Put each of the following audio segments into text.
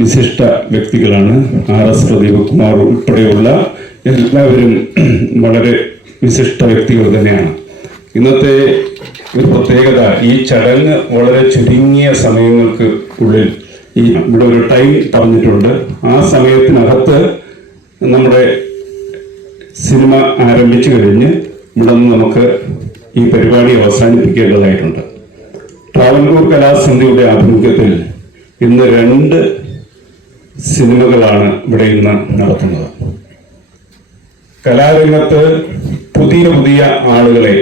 വിശിഷ്ട വ്യക്തികളാണ് R S Pradeep Kumar ഉൾപ്പെടെയുള്ള എല്ലാവരും വളരെ വിശിഷ്ട വ്യക്തികൾ തന്നെയാണ്. ഇന്നത്തെ ഒരു പ്രത്യേകത ഈ ചടങ്ങ് വളരെ ചുരുങ്ങിയ സമയങ്ങൾക്ക് ഉള്ളിൽ ഈ ഇവിടെ ഒരു ടൈം പറഞ്ഞിട്ടുണ്ട്. ആ സമയത്തിനകത്ത് നമ്മുടെ സിനിമ ആരംഭിച്ചു കഴിഞ്ഞ് ഇവിടെ നിന്ന് നമുക്ക് ഈ പരിപാടി അവസാനിപ്പിക്കേണ്ടതായിട്ടുണ്ട്. ട്രാവൻകൂർ കലാസന്ധിയുടെ ആഭിമുഖ്യത്തിൽ ഇന്ന് രണ്ട് സിനിമകളാണ് ഇവിടെ ഇന്ന് നടത്തുന്നത്. കലാരംഗത്ത് പുതിയ പുതിയ ആളുകളെ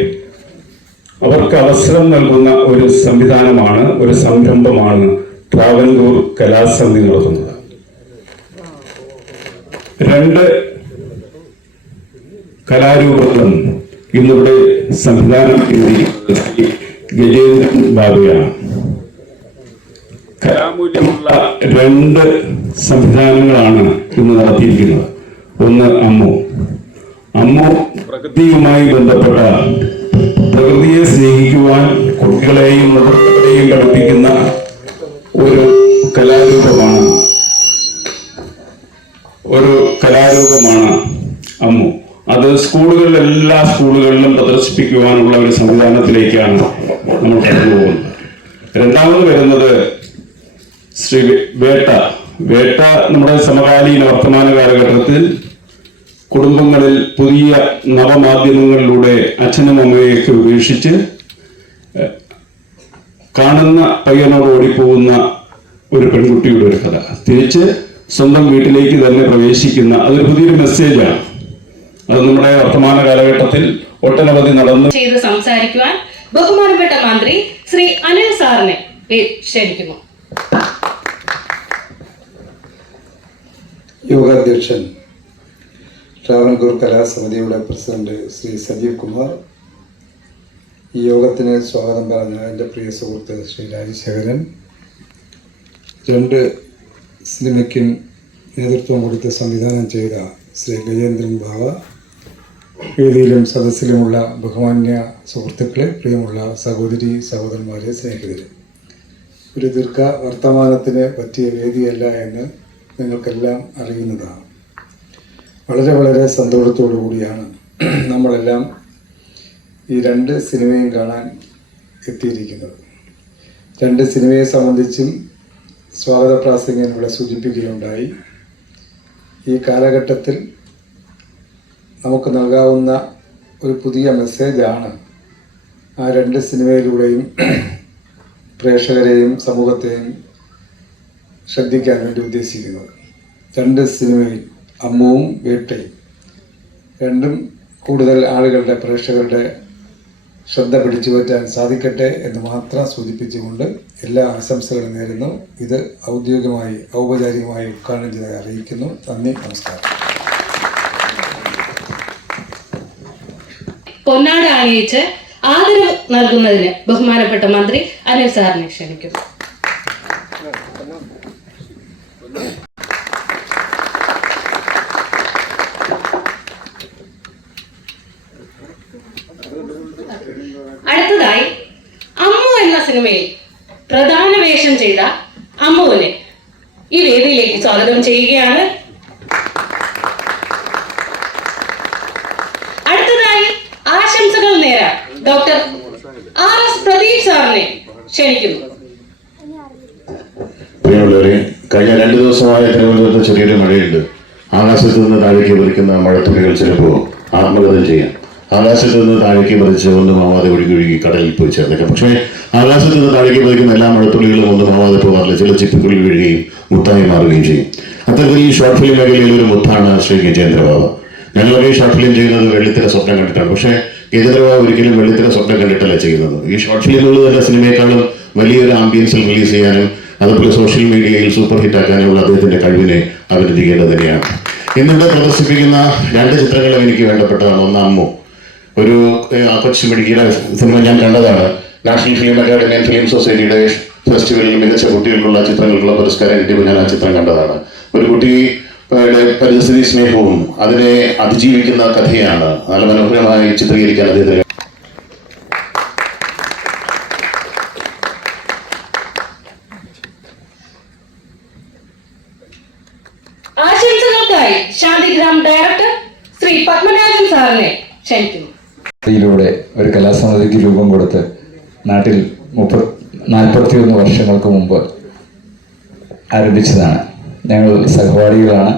അവർക്ക് അവസരം നൽകുന്ന ഒരു സംവിധാനമാണ് ഒരു സംരംഭമാണ് ട്രാവൻകൂർ കലാസമിതി നടത്തുന്നത്. രണ്ട് കലാരൂപങ്ങളും ഇന്നിവിടെ സംവിധാനം ശ്രീ ഗജേന്ദ്രൻ ബാബുയാണ്. കലാമൂല്യമുള്ള രണ്ട് സംവിധാനങ്ങളാണ് ഇന്ന് നടത്തിയിരിക്കുന്നത്. ഒന്ന് അമ്മു. അമ്മു പ്രകൃതിയുമായി ബന്ധപ്പെട്ട പ്രകൃതിയെ സ്നേഹിക്കുവാൻ കുട്ടികളെയും മുതിർന്നവരെയും പഠിപ്പിക്കുന്ന ഒരു കലാരൂപമാണ്. ഒരു കലാരൂപമാണ് അമ്മു. അത് സ്കൂളുകളിൽ എല്ലാ സ്കൂളുകളിലും പ്രദർശിപ്പിക്കുവാനുള്ള ഒരു സംവിധാനത്തിലേക്കാണ് നമ്മൾ കടന്നു പോകുന്നത് രണ്ടാമത് വരുന്നത് ശ്രീ വേട്ട. വേട്ട നമ്മുടെ സമകാലീന വർത്തമാന കാലഘട്ടത്തിൽ കുടുംബങ്ങളിൽ പുതിയ നവമാധ്യമങ്ങളിലൂടെ അച്ഛനും അമ്മയൊക്കെ ഉപേക്ഷിച്ച് കാണുന്ന പയ്യനോട് ഓടിപ്പോകുന്ന ഒരു പെൺകുട്ടിയുടെ ഒരു കഥ. തിരിച്ച് സ്വന്തം വീട്ടിലേക്ക് തന്നെ പ്രവേശിക്കുന്ന അതൊരു പുതിയൊരു മെസ്സേജാണ്. അത് നമ്മുടെ വർത്തമാന കാലഘട്ടത്തിൽ ഒട്ടനവധി നടന്നു. ചെയ്ത് സംസാരിക്കുവാൻ ബഹുമാനപ്പെട്ട മന്ത്രി ശ്രീ അനിൽ സാറിനെ ക്ഷണിക്കുന്നു യോഗാധ്യക്ഷൻ ട്രാവൻകൂർ കലാസമിതിയുടെ പ്രസിഡന്റ് ശ്രീ സജീവ് കുമാർ ഈ യോഗത്തിന് സ്വാഗതം പറഞ്ഞ എന്റെ പ്രിയ സുഹൃത്ത് ശ്രീ രാജശേഖരൻ. രണ്ട് സിനിമയ്ക്കും നേതൃത്വം കൊടുത്ത് സംവിധാനം ചെയ്ത ശ്രീ ഗജേന്ദ്രൻ ബാവ വേദിയിലും സദസ്സിലുമുള്ള ബഹുമാന്യ സുഹൃത്തുക്കളെ പ്രിയമുള്ള സഹോദരി സഹോദരന്മാരെ സ്നേഹിതരെ. ഒരു ദീർഘ വർത്തമാനത്തിന് പറ്റിയ വേദിയല്ല എന്ന് നിങ്ങൾക്കെല്ലാം അറിയുന്നതാണ്. വളരെ വളരെ സന്തോഷത്തോടു കൂടിയാണ് നമ്മളെല്ലാം ഈ രണ്ട് സിനിമയും കാണാൻ എത്തിയിരിക്കുന്നത്. രണ്ട് സിനിമയെ സംബന്ധിച്ചും സ്വാഗത പ്രാസംഗൻ ഇവിടെ സൂചിപ്പിക്കുകയുണ്ടായി. ഈ കാലഘട്ടത്തിൽ നമുക്ക് നൽകാവുന്ന ഒരു പുതിയ മെസ്സേജാണ് ആ രണ്ട് സിനിമയിലൂടെയും പ്രേക്ഷകരെയും സമൂഹത്തെയും ശ്രദ്ധിക്കാൻ വേണ്ടി ഉദ്ദേശിക്കുന്നത് രണ്ട് സിനിമയിൽ അമ്മവും വേട്ടയും. രണ്ടും കൂടുതൽ ആളുകളുടെ പ്രേക്ഷകരുടെ ശ്രദ്ധ പിടിച്ചു പറ്റാൻ സാധിക്കട്ടെ എന്ന് മാത്രം സൂചിപ്പിച്ചുകൊണ്ട് എല്ലാ ആശംസകളും നേരുന്നു. ഇത് ഔദ്യോഗികമായി ഔപചാരികമായി ഉദ്ഘാടനം ചെയ്തതായി അറിയിക്കുന്നു. നന്ദി നമസ്കാരം. പൊന്നാട് അണിയിച്ച് ആദരവ് നൽകുന്നതിന് ബഹുമാനപ്പെട്ട മന്ത്രി അനിൽ സാറിനെ ക്ഷണിക്കുന്നു അടുത്തതായി അമ്മു എന്ന സിനിമയിൽ പ്രധാന വേഷം ചെയ്ത അമ്മുവിനെ ഈ വേദിയിലേക്ക് സ്വാഗതം ചെയ്യുകയാണ്. അടുത്തതായി ആശംസകൾ നേരാ ഡോക്ടർ ആർ എസ് പ്രദീപ് സാറിനെ ക്ഷണിക്കുന്നു. പ്രിയമുള്ളവരെ കഴിഞ്ഞ രണ്ടു ദിവസമായ തിരുവനന്തപുരത്ത് ചെറിയൊരു മഴയുണ്ട്. ആകാശത്ത് നിന്ന് താഴേക്ക് പറിക്കുന്ന മഴത്തുള്ളികൾ ചിലപ്പോൾ ആത്മകഥം ചെയ്യാം. ആകാശത്ത് നിന്ന് താഴേക്ക് പതിച്ച് ഒന്നും ആവാതെ ഒഴുകി കടലിൽ പോയി ചേർന്നേക്കാം. പക്ഷേ ആകാശത്ത് നിന്ന് താഴേക്ക് പതിക്കുന്ന എല്ലാ മഴത്തുള്ളികളും ഒന്നും ആവാതെ പോകാറില്ല. ചില ചിപ്പിക്കുള്ളിൽ വീഴുകയും മുത്തായി മാറുകയും ചെയ്യും. അത്തരത്തിൽ ഈ ഷോർട്ട് ഫിലിം മേഖലയിൽ ഒരു മുത്താണ് ശ്രീ ഗജേന്ദ്രബാബു. ഞങ്ങളൊക്കെ ഈ ഷോർട്ട് ഫിലിം ചെയ്യുന്നത് വെള്ളിത്തിര സ്വപ്നം കണ്ടിട്ടാണ്. പക്ഷേ ഗജേന്ദ്രബാബു ഒരിക്കലും വെള്ളിത്തിര സ്വപ്നം കണ്ടിട്ടല്ല ചെയ്യുന്നത്. ഈ ഷോർട്ട് ഫിലിമുകൾ തന്നെ സിനിമയെക്കാളും വലിയൊരു ആംബിയൻസിൽ റിലീസ് ചെയ്യാനും അതുപോലെ സോഷ്യൽ മീഡിയയിൽ സൂപ്പർ ഹിറ്റ് ആക്കാനുള്ള അദ്ദേഹത്തിന്റെ കഴിവിനെ അഭിനന്ദിക്കേണ്ടത് തന്നെയാണ്. ഇന്നിവിടെ പ്രദർശിപ്പിക്കുന്ന രണ്ട് ചിത്രങ്ങളും എനിക്ക് വേണ്ടപ്പെട്ടതാണ്. ഒന്ന് ഒരു ഏഹ്, പിടിക്കുന്ന സിനിമ ഞാൻ കണ്ടതാണ്. National film academy and film സൊസൈറ്റിയുടെ ഫെസ്റ്റിവലിൽ മികച്ച കുട്ടികൾക്കുള്ള ചിത്രങ്ങൾക്കുള്ള പുരസ്കാരം കിട്ടിയപ്പോൾ ഞാൻ ആ ചിത്രം കണ്ടതാണ്. ഒരു കുട്ടി യുടെ പരിസ്ഥിതി സ്നേഹവും അതിനെ അതിജീവിക്കുന്ന കഥയാണ്. നല്ല മനോഹരമായി ചിത്രീകരിക്കാൻ അദ്ദേഹത്തിന് ശാന്തിഗ്രാം ഡയറക്ടർ ശ്രീ പത്മനാഭൻ സാറിനെ ക്ഷണിക്കുന്നു. ഇതിലൂടെ ഒരു കലാസമിതിക്ക് രൂപം കൊടുത്ത് നാട്ടിൽ മുപ്പത് നാൽപ്പത്തിയൊന്ന് വർഷങ്ങൾക്ക് മുമ്പ് ആരംഭിച്ചതാണ്. ഞങ്ങൾ സഹപാഠികളാണ്.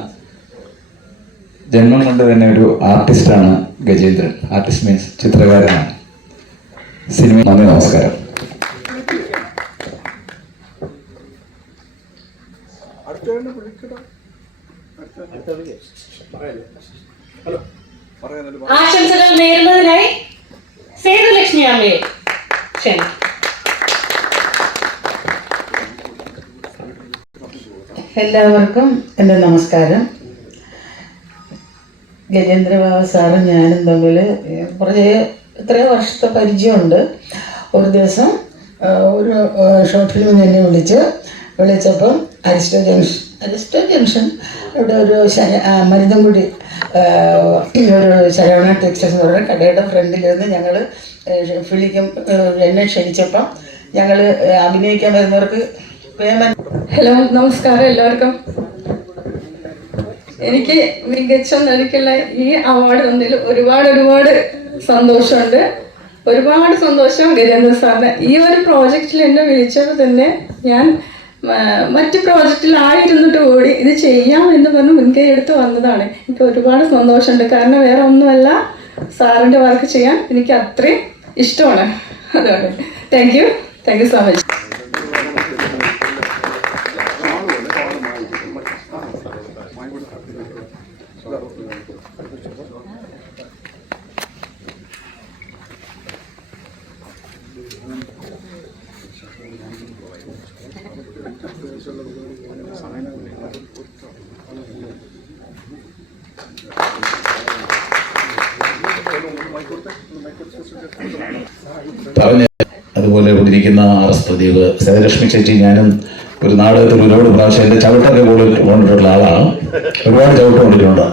ജന്മം കൊണ്ട് തന്നെ ഒരു ആർട്ടിസ്റ്റാണ് ഗജേന്ദ്രൻ. ആർട്ടിസ്റ്റ് മീൻസ് ചിത്രകാരനാണ്. സിനിമ നന്ദി നമസ്കാരം. ആശംസകൾ നേരുന്നതിനായി സേതുലക്ഷ്മി അമ്മയെ ക്ഷണിക്കുന്നു. എല്ലാവർക്കും എന്റെ നമസ്കാരം. ഗജേന്ദ്രബാബു സാറും ഞാനും തമ്മിൽ കുറേ എത്രയോ വർഷത്തെ പരിചയമുണ്ട്. ഒരു ദിവസം ഒരു ഷോർട്ട് ഫിലിമിന് എന്നെ വിളിച്ച് വിളിച്ചപ്പം അരിസ്റ്റോ ജംഗ്ഷൻ അരിസ്റ്റോ ജംഗ്ഷൻ ഇവിടെ ഒരു മരുതൻകുടി ഒരു ശരവണ ടെക്സ്റ്റൈൽസ് എന്ന് പറയുന്ന കടയുടെ ഫ്രണ്ടിലിരുന്ന് ഞങ്ങൾ ഫിലിക്കും എന്നെ ക്ഷണിച്ചപ്പം ഞങ്ങൾ അഭിനയിക്കാൻ വരുന്നവർക്ക് ഹലോ നമസ്കാരം എല്ലാവർക്കും. എനിക്ക് മികച്ച നടിക്കുള്ള ഈ അവാർഡ് തന്നതിൽ ഒരുപാട് ഒരുപാട് സന്തോഷമുണ്ട്. ഒരുപാട് സന്തോഷം ഗജേന്ദ്ര സാറിന്. ഈ ഒരു പ്രോജക്റ്റിൽ എന്നെ വിളിച്ചപ്പോൾ തന്നെ ഞാൻ മറ്റ് പ്രോജക്റ്റിലായിരുന്നിട്ട് കൂടി ഇത് ചെയ്യാം എന്ന് പറഞ്ഞ് മുൻകൈ എടുത്ത് വന്നതാണ്. എനിക്ക് ഒരുപാട് സന്തോഷമുണ്ട്. കാരണം വേറെ ഒന്നുമല്ല സാറിന്റെ വർക്ക് ചെയ്യാൻ എനിക്ക് അത്രയും ഇഷ്ടമാണ്. അതുകൊണ്ട് thank you thank you so much പറഞ്ഞ അതുപോലെ ഇരിക്കുന്ന ആർ എസ് പ്രദീപ് സേലക്ഷ്മി ചേച്ചി ഞാനും ഒരു നാടകത്തിൽ ഒരുപാട് പ്രാവശ്യം എന്റെ ചവിട്ടൊക്കെ കൂടുതൽ കൊണ്ടിട്ടുള്ള ആളാണ്. ഒരുപാട് ചവിട്ട് കൊണ്ടിട്ടുണ്ട്.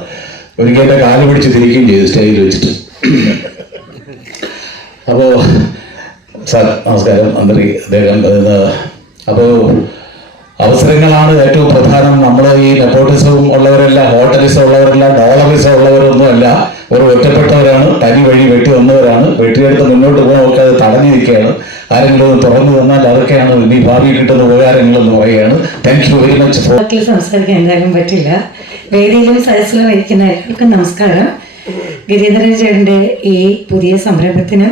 ഒരിക്കൽ എന്റെ കാൽ പിടിച്ച് തിരിക്കുകയും ചെയ്തു സ്റ്റേജിൽ വെച്ചിട്ട്. അപ്പോൾ സാർ നമസ്കാരം. മന്ത്രി അദ്ദേഹം പറയുന്നത് അപ്പോൾ അവസരങ്ങളാണ് ഏറ്റവും പ്രധാനം. നമ്മൾ ഈ നെപ്പോട്ടിസവും ഉള്ളവരെല്ലാം ഹോട്ടലിസം ഉള്ളവരെല്ലാം ഡോളറിസം ഉള്ളവരൊന്നുമല്ല. ഒരു ഒറ്റപ്പെട്ടവരാണ് തനി വഴി വെട്ടി വന്നവരാണ്. വെട്ടിയെടുത്ത് മുന്നോട്ട് പോകാൻ അത് തടഞ്ഞു നിൽക്കുകയാണ് ആരെങ്കിലും ഒന്ന് തുറന്നു തന്നാൽ അതൊക്കെയാണ് ഇനി ഭാവി കിട്ടുന്ന ഉപകാരങ്ങളെന്ന് പറയുകയാണ്. താങ്ക് യു വെരി മച്ച് സംസാരിക്കാൻ എന്തായാലും പറ്റില്ല. വേദിയിലും സദസ്സിലും ഇരിക്കുന്ന എല്ലാവർക്കും നമസ്കാരം. ഗജേന്ദ്രൻ ചേട്ടന്റെ ഈ പുതിയ സംരംഭത്തിന്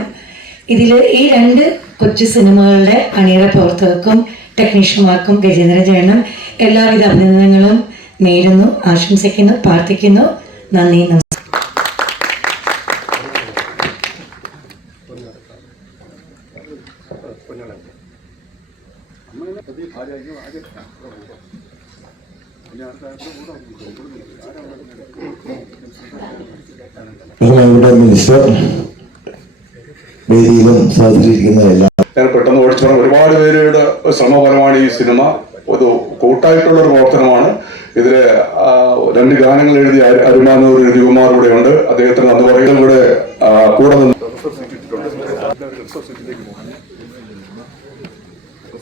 ഇതിൽ ഈ രണ്ട് കൊച്ചു സിനിമകളുടെ അണിയറ പ്രവർത്തകർക്കും ടെക്നീഷ്യന്മാർക്കും ഗജേന്ദ്രൻ ചേട്ടനും എല്ലാവിധ അഭിനന്ദനങ്ങളും നേരുന്നു ആശംസിക്കുന്നു പ്രാർത്ഥിക്കുന്നു. നന്ദി നമസ്കാരം. ബഹുമാനപ്പെട്ട മിനിസ്റ്റർ വേദിയിലും സഹകരിച്ചിരിക്കുന്ന എല്ലാ ഞാൻ പെട്ടെന്ന് ഓടിച്ചു പറഞ്ഞ. ഒരുപാട് പേരുടെ ശ്രമഫലമാണ് ഈ സിനിമ. ഒരു കൂട്ടായിട്ടുള്ള ഒരു പ്രവർത്തനമാണ്. ഇതിലെ രണ്ട് ഗാനങ്ങൾ എഴുതി അരു- അരുമാനൂർ രവികുമാർ ഇവിടെ ഉണ്ട്. അദ്ദേഹത്തിന് അന്ന് പറയുന്നത് ഇവിടെ ആ, കൂടെ നിന്ന്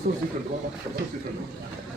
速写准备吗？什么速？